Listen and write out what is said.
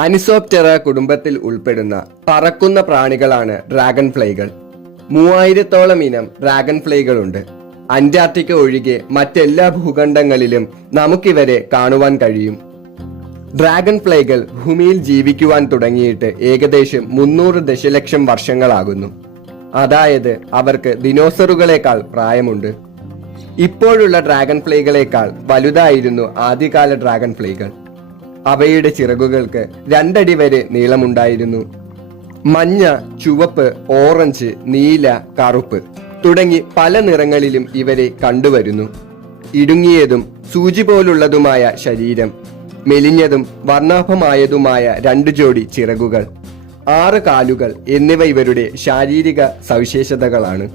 അനിസോപ്റ്റെറ കുടുംബത്തിൽ ഉൾപ്പെടുന്ന പറക്കുന്ന പ്രാണികളാണ് ഡ്രാഗൺ ഫ്ലൈകൾ. 3000-ഓളം ഇനം ഡ്രാഗൺ ഫ്ലൈകളുണ്ട്. അന്റാർട്ടിക്ക ഒഴികെ മറ്റെല്ലാ ഭൂഖണ്ഡങ്ങളിലും നമുക്കിവരെ കാണുവാൻ കഴിയും. ഡ്രാഗൺ ഫ്ലൈകൾ ഭൂമിയിൽ ജീവിക്കുവാൻ തുടങ്ങിയിട്ട് ഏകദേശം 300 ദശലക്ഷം വർഷങ്ങളാകുന്നു. അതായത് അവർക്ക് ദിനോസറുകളെക്കാൾ പ്രായമുണ്ട്. ഇപ്പോഴുള്ള ഡ്രാഗൺ ഫ്ലൈകളെക്കാൾ വലുതായിരുന്നു ആദ്യകാല ഡ്രാഗൺ ഫ്ലൈകൾ. അവയുടെ ചിറകുകൾക്ക് 2 അടി വരെ നീളമുണ്ടായിരുന്നു. മഞ്ഞ, ചുവപ്പ്, ഓറഞ്ച്, നീല, കറുപ്പ് തുടങ്ങി പല നിറങ്ങളിലും ഇവരെ കണ്ടുവരുന്നു. ഇടുങ്ങിയതും സൂചി പോലുള്ളതുമായ ശരീരം, മെലിഞ്ഞതും വർണ്ണാഭമായതുമായ 2 ജോഡി ചിറകുകൾ, 6 കാലുകൾ എന്നിവ ഇവരുടെ ശാരീരിക സവിശേഷതകളാണ്.